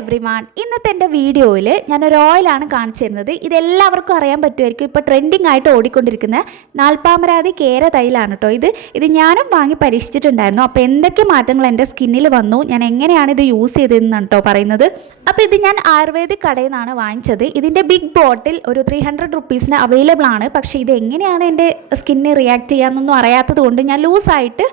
Every one ഇന്നത്തെ എന്റെ വീഡിയോയിൽ ഞാനൊരു ഓയിലാണ് കാണിച്ചു തരുന്നത് ഇതെല്ലാവർക്കും അറിയാൻ പറ്റുമായിരിക്കും ഇപ്പോൾ ട്രെൻഡിങ് ആയിട്ട് ഓടിക്കൊണ്ടിരിക്കുന്ന നാൽപ്പാമരാതി കേര തൈലാണ് കേട്ടോ ഇത്. ഇത് ഞാനും വാങ്ങി പരീക്ഷിച്ചിട്ടുണ്ടായിരുന്നു. അപ്പോൾ എന്തൊക്കെ മാറ്റങ്ങൾ എന്റെ സ്കിന്നിൽ വന്നു? ഞാൻ എങ്ങനെയാണ് ഇത് യൂസ് ചെയ്തതെന്നാണ് കേട്ടോ പറയുന്നത്. അപ്പോൾ ഇത് ഞാൻ ആയുർവേദിക് കടയിൽ നിന്നാണ് വാങ്ങിച്ചത്. ഇതിന്റെ ബിഗ് ബോട്ടിൽ ഒരു ത്രീ ഹൺഡ്രഡ് റുപ്പീസിന് അവൈലബിൾ ആണ്. പക്ഷേ ഇത് എങ്ങനെയാണ് എന്റെ സ്കിന്നിന് റിയാക്ട് ചെയ്യാമെന്നൊന്നും അറിയാത്തത് കൊണ്ട് ഞാൻ ലൂസായിട്ട്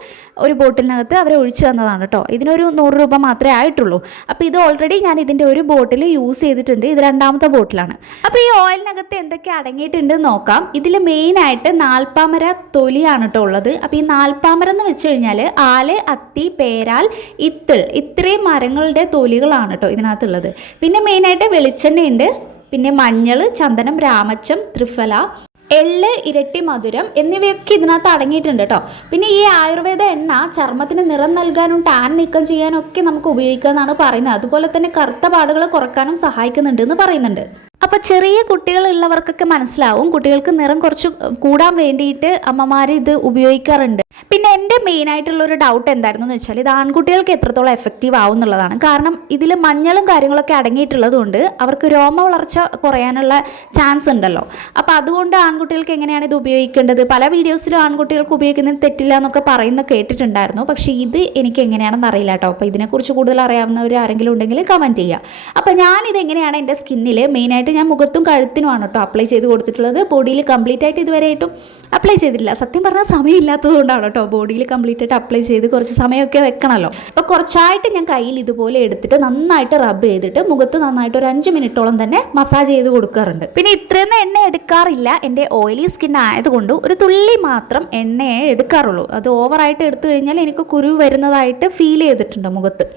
ഒരു ബോട്ടിലിനകത്ത് അവർ ഒഴിച്ചു തന്നതാണ് കേട്ടോ. ഇതിനൊരു നൂറ് രൂപ മാത്രമേ ആയിട്ടുള്ളൂ. അപ്പോൾ ഇത് ഓൾറെഡി ഞാൻ ഇതിന്റെ ഒരു ബോട്ടിൽ യൂസ് ചെയ്തിട്ടുണ്ട്. ഇത് രണ്ടാമത്തെ ബോട്ടിലാണ്. അപ്പോൾ ഈ ഓയിലിനകത്ത് എന്തൊക്കെ അടങ്ങിയിട്ടുണ്ട് നോക്കാം. ഇതിൽ മെയിനായിട്ട് നാൽപ്പാമര തൊലിയാണ് കേട്ടോ ഉള്ളത്. അപ്പോൾ ഈ നാൽപ്പാമര എന്ന് വെച്ച് കഴിഞ്ഞാൽ ആൽ അത്തി പേരാൽ ഇത്തിൾ ഇത്രയും മരങ്ങളുടെ തൊലികളാണ് കേട്ടോ ഇതിനകത്തുള്ളത്. പിന്നെ മെയിനായിട്ട് വെളിച്ചെണ്ണയുണ്ട്. പിന്നെ മഞ്ഞൾ ചന്ദനം രാമച്ചം ത്രിഫല എള്ള് ഇരട്ടി മധുരം എന്നിവയൊക്കെ ഇതിനകത്ത് അടങ്ങിയിട്ടുണ്ട് കേട്ടോ പിന്നെ ഈ ആയുർവേദ എണ്ണ ചർമ്മത്തിന് നിറം നൽകാനും ടാൻ നീക്കം ചെയ്യാനും ഒക്കെ നമുക്ക് ഉപയോഗിക്കാമെന്നാണ് പറയുന്നത്. അതുപോലെ തന്നെ കറുത്ത പാടുകൾ കുറക്കാനും സഹായിക്കുന്നുണ്ട് എന്ന് പറയുന്നുണ്ട്. അപ്പോൾ ചെറിയ കുട്ടികളുള്ളവർക്കൊക്കെ മനസ്സിലാവും. കുട്ടികൾക്ക് നിറം കുറച്ച് കൂടാൻ വേണ്ടിയിട്ട് അമ്മമാർ ഇത് ഉപയോഗിക്കാറുണ്ട്. പിന്നെ എന്റെ മെയിൻ ആയിട്ടുള്ള ഒരു ഡൗട്ട് എന്തായിരുന്നു എന്ന് വെച്ചാൽ ഇത് ആൺകുട്ടികൾക്ക് എത്രത്തോളം എഫക്റ്റീവ് ആവും എന്നുള്ളതാണ്. കാരണം ഇതിൽ മഞ്ഞളും കാര്യങ്ങളൊക്കെ അടങ്ങിയിട്ടുള്ളതുകൊണ്ട് അവർക്ക് രോമ വളർച്ച കുറയാനുള്ള ചാൻസ് ഉണ്ടല്ലോ. അപ്പോൾ അതുകൊണ്ട് ആൺകുട്ടികൾക്ക് എങ്ങനെയാണ് ഇത് ഉപയോഗിക്കേണ്ടത്? പല വീഡിയോസിലും ആൺകുട്ടികൾക്ക് ഉപയോഗിക്കുന്നതിന് തെറ്റില്ല എന്നൊക്കെ പറയുന്ന കേട്ടിട്ടുണ്ടായിരുന്നു. പക്ഷേ ഇത് എനിക്ക് എങ്ങനെയാണെന്ന് അറിയില്ല കേട്ടോ. അപ്പോൾ ഇതിനെക്കുറിച്ച് കൂടുതൽ അറിയാവുന്നവർ ആരെങ്കിലും ഉണ്ടെങ്കിൽ കമന്റ് ചെയ്യുക. അപ്പോൾ ഞാനിത് എങ്ങനെയാണ് എന്റെ സ്കിന്നിൽ മെയിനായിട്ട് ഞാൻ മുഖത്തും കഴുത്തിനുമാണ് കേട്ടോ അപ്ലൈ ചെയ്ത് കൊടുത്തിട്ടുള്ളത്. ബോഡിയിൽ കംപ്ലീറ്റ് ആയിട്ട് ഇതുവരെയായിട്ടും അപ്ലൈ ചെയ്തിട്ടില്ല. സത്യം പറഞ്ഞാൽ സമയമില്ലാത്തതുകൊണ്ടാണ് കേട്ടോ ബോഡിയിൽ കംപ്ലീറ്റ് ആയിട്ട് അപ്ലൈ ചെയ്ത് കുറച്ച് സമയമൊക്കെ വെക്കണമല്ലോ അപ്പോൾ കുറച്ചായിട്ട് ഞാൻ കയ്യിൽ ഇതുപോലെ എടുത്തിട്ട് നന്നായിട്ട് റബ്ബ് ചെയ്തിട്ട് മുഖത്ത് നന്നായിട്ട് ഒരു അഞ്ച് മിനിറ്റോളം തന്നെ മസാജ് ചെയ്ത് കൊടുക്കാറുണ്ട്. പിന്നെ ഇത്രയൊന്നും എണ്ണ എടുക്കാറില്ല. എന്റെ ഓയിലി സ്കിൻ ആയതുകൊണ്ട് ഒരു തുള്ളി മാത്രം എണ്ണയെ എടുക്കാറുള്ളൂ. അത് ഓവറായിട്ട് എടുത്തു കഴിഞ്ഞാൽ എനിക്ക് കുരു വരുന്നതായിട്ട് ഫീൽ ചെയ്തിട്ടുണ്ട് മുഖത്ത്.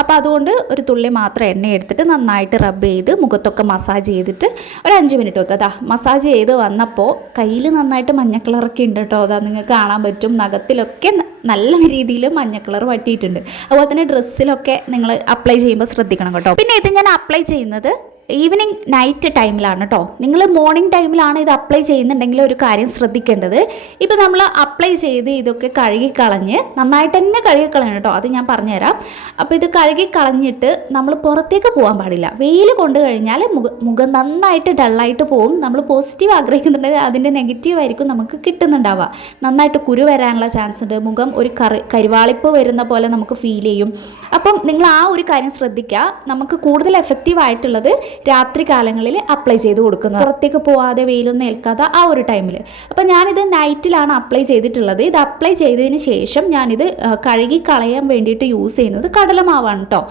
അപ്പോൾ അതുകൊണ്ട് ഒരു തുള്ളി മാത്രം എണ്ണ എടുത്തിട്ട് നന്നായിട്ട് റബ്ബ് ചെയ്ത് മുഖത്തൊക്കെ മസാജ് ചെയ്തിട്ട് ഒരു അഞ്ച് മിനിറ്റ് വെക്കുക അതാ മസാജ് ചെയ്ത് വന്നപ്പോൾ കയ്യിൽ നന്നായിട്ട് മഞ്ഞ കളറൊക്കെ ഉണ്ട് കേട്ടോ അതാ നിങ്ങൾക്ക് കാണാൻ പറ്റും. നഖത്തിലൊക്കെ നല്ല രീതിയിൽ മഞ്ഞ കളർ വട്ടിയിട്ടുണ്ട്. അതുപോലെ തന്നെ ഡ്രസ്സിലൊക്കെ നിങ്ങൾ അപ്ലൈ ചെയ്യുമ്പോൾ ശ്രദ്ധിക്കണം കേട്ടോ. പിന്നെ ഇത് ഞാൻ അപ്ലൈ ചെയ്യുന്നത് ഈവനിങ് നൈറ്റ് ടൈമിലാണ് കേട്ടോ നിങ്ങൾ മോർണിംഗ് ടൈമിലാണ് ഇത് അപ്ലൈ ചെയ്യുന്നുണ്ടെങ്കിൽ ഒരു കാര്യം ശ്രദ്ധിക്കേണ്ടത്. ഇപ്പോൾ നമ്മൾ അപ്ലൈ ചെയ്ത് ഇതൊക്കെ കഴുകിക്കളഞ്ഞ് നന്നായിട്ട് തന്നെ കഴുകിക്കളയണം കേട്ടോ അത് ഞാൻ പറഞ്ഞുതരാം. അപ്പോൾ ഇത് കഴുകിക്കളഞ്ഞിട്ട് നമ്മൾ പുറത്തേക്ക് പോകാൻ പാടില്ല. വെയിൽ കൊണ്ട് കഴിഞ്ഞാൽ മുഖം നന്നായിട്ട് ഡള്ളായിട്ട് പോകും നമ്മൾ പോസിറ്റീവ് ആഗ്രഹിക്കുന്നുണ്ടെങ്കിൽ അതിന്റെ നെഗറ്റീവ് ആയിരിക്കും നമുക്ക് കിട്ടുന്നുണ്ടാവുക. നന്നായിട്ട് കുരു വരാനുള്ള ചാൻസ് ഉണ്ട്. മുഖം ഒരു കറി കരുവാളിപ്പ് വരുന്ന പോലെ നമുക്ക് ഫീൽ ചെയ്യും. അപ്പം നിങ്ങൾ ആ ഒരു കാര്യം ശ്രദ്ധിക്കുക. നമുക്ക് കൂടുതൽ എഫക്റ്റീവ് ആയിട്ടുള്ളത് രാത്രി കാലങ്ങളിൽ അപ്ലൈ ചെയ്ത് കൊടുക്കുന്നത്. പുറത്തേക്ക് പോവാതെ വെയിലൊന്നും ഏൽക്കാതെ ആ ഒരു ടൈമിൽ അപ്പം ഞാനിത് നൈറ്റിലാണ് അപ്ലൈ ചെയ്തിട്ടുള്ളത്. ഇത് അപ്ലൈ ചെയ്തതിന് ശേഷം ഞാനിത് കഴുകി കളയാൻ വേണ്ടിയിട്ട് യൂസ് ചെയ്യുന്നത് കടലമാവാണ് കേട്ടോ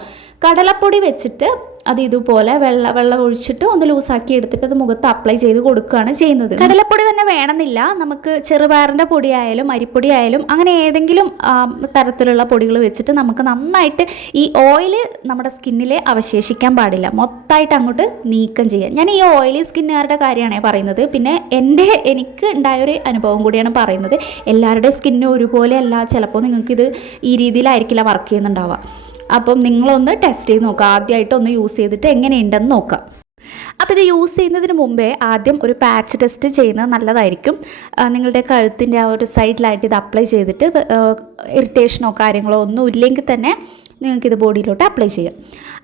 കടലപ്പൊടി വെച്ചിട്ട് അത് ഇതുപോലെ വെള്ള വെള്ളം ഒഴിച്ചിട്ട് ഒന്ന് ലൂസാക്കി എടുത്തിട്ട് അത് മുഖത്ത് അപ്ലൈ ചെയ്ത് കൊടുക്കുകയാണ് ചെയ്യുന്നത്. കടലപ്പൊടി തന്നെ വേണമെന്നില്ല. നമുക്ക് ചെറുപയറിന്റെ പൊടിയായാലും അരിപ്പൊടി ആയാലും അങ്ങനെ ഏതെങ്കിലും തരത്തിലുള്ള പൊടികൾ വെച്ചിട്ട് നമുക്ക് നന്നായിട്ട് ഈ ഓയിൽ നമ്മുടെ സ്കിന്നിൽ അവശേഷിക്കാൻ പാടില്ല. മൊത്തമായിട്ട് അങ്ങോട്ട് നീക്കം ചെയ്യാം. ഞാൻ ഈ ഓയിലി സ്കിന്നുകാരുടെ കാര്യമാണ് പറയുന്നത്. പിന്നെ എന്റെ എനിക്ക് ഉണ്ടായൊരു അനുഭവം കൂടിയാണ് പറയുന്നത്. എല്ലാവരുടെ സ്കിന്നും ഒരുപോലെ അല്ല ചിലപ്പോൾ നിങ്ങൾക്കിത് ഈ രീതിയിലായിരിക്കില്ല വർക്ക് ചെയ്യുന്നുണ്ടാവുക. അപ്പം നിങ്ങളൊന്ന് ടെസ്റ്റ് ചെയ്ത് നോക്കുക ആദ്യമായിട്ട് ഒന്ന് യൂസ് ചെയ്തിട്ട് എങ്ങനെയുണ്ടെന്ന് നോക്കാം. അപ്പോൾ ഇത് യൂസ് ചെയ്യുന്നതിന് മുമ്പേ ആദ്യം ഒരു പാച്ച് ടെസ്റ്റ് ചെയ്യുന്നത് നല്ലതായിരിക്കും. നിങ്ങളുടെ കഴുത്തിന്റെ ആ ഒരു സൈഡിലായിട്ട് ഇത് അപ്ലൈ ചെയ്തിട്ട് ഇറിറ്റേഷനോ കാര്യങ്ങളോ ഒന്നും ഇല്ലെങ്കിൽ തന്നെ നിങ്ങൾക്കിത് ബോഡിയിലോട്ട് അപ്ലൈ ചെയ്യാം.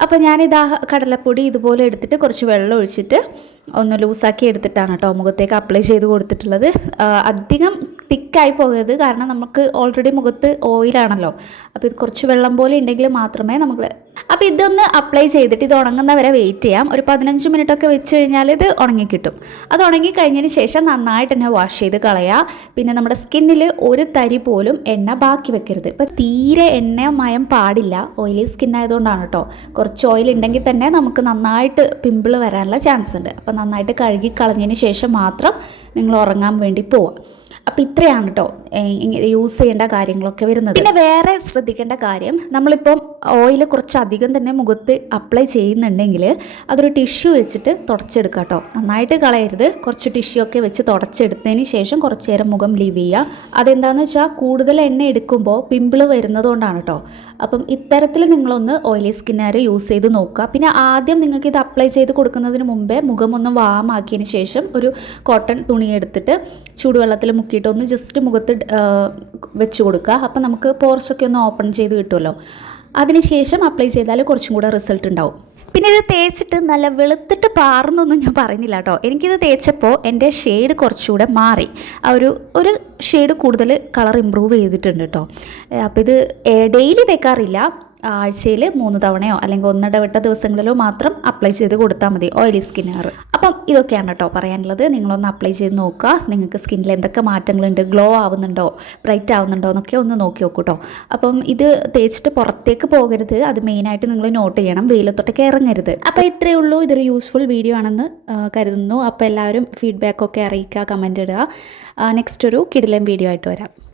അപ്പോൾ ഞാനിത് കടലപ്പൊടി ഇതുപോലെ എടുത്തിട്ട് കുറച്ച് വെള്ളം ഒഴിച്ചിട്ട് ഒന്ന് ലൂസാക്കി എടുത്തിട്ടാണ് കേട്ടോ മുഖത്തേക്ക് അപ്ലൈ ചെയ്ത് കൊടുത്തിട്ടുള്ളത്. അധികം തിക്കായി പോയത് കാരണം നമുക്ക് ഓൾറെഡി മുഖത്ത് ഓയിലാണല്ലോ അപ്പോൾ ഇത് കുറച്ച് വെള്ളം പോലെ ഉണ്ടെങ്കിൽ മാത്രമേ നമുക്ക് അപ്പോൾ ഇതൊന്ന് അപ്ലൈ ചെയ്തിട്ട് ഇത് ഉണങ്ങുന്നവരെ വെയിറ്റ് ചെയ്യാം. ഒരു പതിനഞ്ച് മിനിറ്റ് ഒക്കെ വെച്ച് കഴിഞ്ഞാൽ ഇത് ഉണങ്ങിക്കിട്ടും. അത് ഉണങ്ങി കഴിഞ്ഞതിന് ശേഷം നന്നായിട്ട് തന്നെ വാഷ് ചെയ്ത് കളയുക പിന്നെ നമ്മുടെ സ്കിന്നിൽ ഒരു തരി പോലും എണ്ണ ബാക്കി വെക്കരുത്. ഇപ്പം തീരെ എണ്ണ മയം പാടില്ല. ഓയിലി സ്കിന്നായതുകൊണ്ടാണ് കേട്ടോ കുറച്ച് ഓയിൽ ഉണ്ടെങ്കിൽ തന്നെ നമുക്ക് നന്നായിട്ട് പിമ്പിൾ വരാനുള്ള ചാൻസ് ഉണ്ട് അപ്പോൾ നന്നായിട്ട് കഴുകി കളഞ്ഞതിന് ശേഷം മാത്രം നിങ്ങൾ ഉറങ്ങാൻ വേണ്ടി പോവുക അപ്പോൾ ഇത്രയാണ് കേട്ടോ യൂസ് ചെയ്യേണ്ട കാര്യങ്ങളൊക്കെ വരുന്നത്. പിന്നെ വേറെ ശ്രദ്ധിക്കേണ്ട കാര്യം നമ്മളിപ്പം ഓയിൽ കുറച്ച് അധികം തന്നെ മുഖത്ത് അപ്ലൈ ചെയ്യുന്നുണ്ടെങ്കിൽ അതൊരു ടിഷ്യൂ വെച്ചിട്ട് തുടച്ചെടുക്കുക കേട്ടോ നന്നായിട്ട് കളയരുത് കുറച്ച് ടിഷ്യൂ ഒക്കെ വെച്ച് തുടച്ചെടുത്തതിന് ശേഷം കുറച്ച് നേരം മുഖം ലീവ് ചെയ്യുക. അതെന്താണെന്ന് വെച്ചാൽ കൂടുതൽ എണ്ണ എടുക്കുമ്പോൾ പിമ്പിൾ വരുന്നതുകൊണ്ടാണ് കേട്ടോ അപ്പം ഇത്തരത്തിൽ നിങ്ങളൊന്ന് ഓയിലി സ്കിന്നർ യൂസ് ചെയ്ത് നോക്കുക. പിന്നെ ആദ്യം നിങ്ങൾക്ക് ഇത് അപ്ലൈ ചെയ്ത് കൊടുക്കുന്നതിന് മുമ്പേ മുഖമൊന്ന് വാമാക്കിയതിന് ശേഷം ഒരു കോട്ടൺ തുണി എടുത്തിട്ട് ചൂടുവെള്ളത്തിൽ മുക്കിയിട്ട് ഒന്ന് ജസ്റ്റ് മുഖത്ത് വെച്ച് കൊടുക്കുക. അപ്പം നമുക്ക് പോർസൊക്കെ ഒന്ന് ഓപ്പൺ ചെയ്ത് കിട്ടുമല്ലോ. അതിനുശേഷം അപ്ലൈ ചെയ്താൽ കുറച്ചും കൂടെ റിസൾട്ട് ഉണ്ടാവും. പിന്നെ ഇത് തേച്ചിട്ട് നല്ല വെളുത്തിട്ട് പാറുന്നൊന്നും ഞാൻ പറയുന്നില്ല കേട്ടോ. എനിക്കിത് തേച്ചപ്പോൾ എന്റെ ഷെയ്ഡ് കുറച്ചുകൂടെ മാറി. ആ ഒരു ഒരു ഷെയ്ഡ് കൂടുതൽ കളർ ഇമ്പ്രൂവ് ചെയ്തിട്ടുണ്ട് കേട്ടോ. അപ്പോൾ ഇത് ഡെയിലി തേക്കാറില്ല. ആഴ്ചയിൽ മൂന്ന് തവണയോ അല്ലെങ്കിൽ ഒന്നിടവിട്ട ദിവസങ്ങളിലോ മാത്രം അപ്ലൈ ചെയ്ത് കൊടുത്താൽ മതി ഓയിലി സ്കിന്നുകാർ അപ്പം ഇതൊക്കെയാണ് കേട്ടോ പറയാനുള്ളത്. നിങ്ങളൊന്ന് അപ്ലൈ ചെയ്ത് നോക്കുക. നിങ്ങൾക്ക് സ്കിന്നിൽ എന്തൊക്കെ മാറ്റങ്ങളുണ്ട്? ഗ്ലോ ആവുന്നുണ്ടോ? ബ്രൈറ്റ് ആവുന്നുണ്ടോ? എന്നൊക്കെ ഒന്ന് നോക്കി നോക്കൂ കേട്ടോ അപ്പം ഇത് തേച്ചിട്ട് പുറത്തേക്ക് പോകരുത്. അത് മെയിനായിട്ട് നിങ്ങൾ നോട്ട് ചെയ്യണം. വെയിലത്തൊട്ടൊക്കെ ഇറങ്ങരുത്. അപ്പം ഇത്രയേ ഉള്ളൂ. ഇതൊരു യൂസ്ഫുൾ വീഡിയോ ആണെന്ന് കരുതുന്നു. അപ്പോൾ എല്ലാവരും ഫീഡ്ബാക്കൊക്കെ അറിയിക്കുക കമന്റ് ഇടുക. നെക്സ്റ്റ് ഒരു കിടിലം വീഡിയോ ആയിട്ട് വരാം.